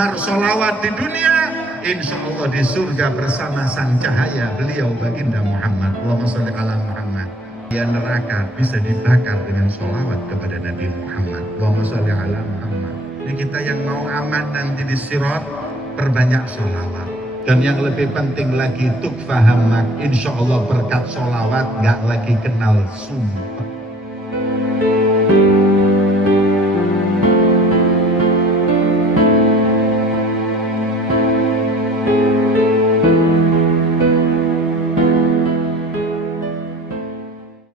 gemar sholawat di dunia, insya Allah di surga bersama sang cahaya beliau baginda Muhammad. Allahumma sholli ala Muhammad. Ya, neraka bisa dibakar dengan sholawat kepada Nabi Muhammad. Allahumma sholli ala Muhammad. Ini kita yang mau aman nanti di sirat, perbanyak sholawat. Dan yang lebih penting lagi, tukfahamak, insya Allah berkat sholawat gak lagi kenal sumpah.